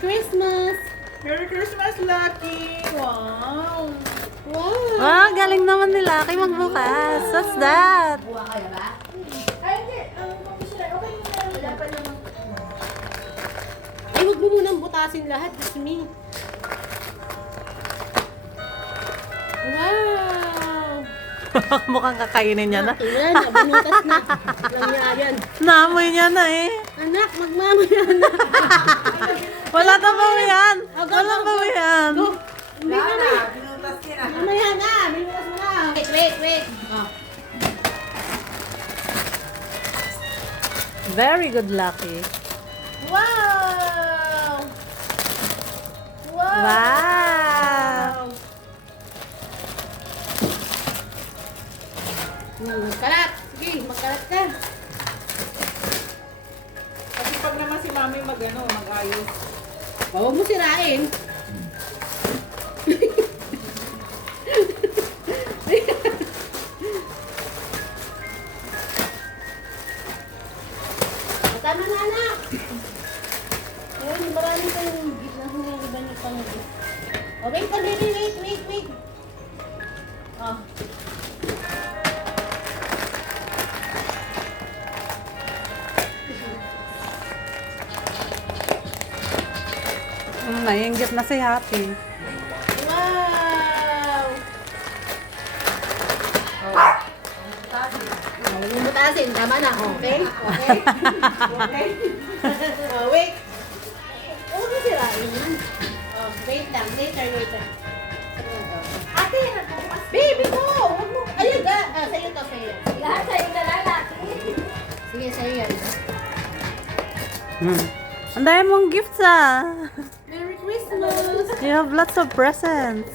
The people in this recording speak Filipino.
Christmas! Merry Christmas, Lucky! Wow! Wow! Ah, galing naman nila. Kay magbukas. What's that? Buwa kaya ba? Ay, hindi. Ang commissioner, okay mo na. Wala pa naman. Ay, huwag mo munang butasin lahat. Just me. Wow! Mukhang kakainin niya na. Yan, nabunutas na. Lang niya yan. Naamoy niya na eh. Anak, magmamaya na. Wala na ba yan? Wala ba yan? Go! Hindi ka na. Binutas ka na. Mamaya na. Binutas mo na. Wait. Oh. Very good, Lucky. Wow! Wow! Wow! Magkalat. Sige, magkalat ka. Kasi pag naman si Mami mag-ayos. Huwag mo sirain. Tama na, anak. Ayun, marami kayong gift na iba niyo pang gift. Oh, wait. Oh. Naiinggit na si Happy. Wow! Huwag mong butasin. Tama na. Okay? Oh, wait. Huwag mo sirain. Oh, wait lang. Later. Ate, nagbukas. Baby ko! Huwag mo. Alaga. Sa'yo to. Lahat sa'yo na lang, Lucky. Sige, sa'yo yan. Ang dami mong gifts ah. Merry Christmas! You have lots of presents.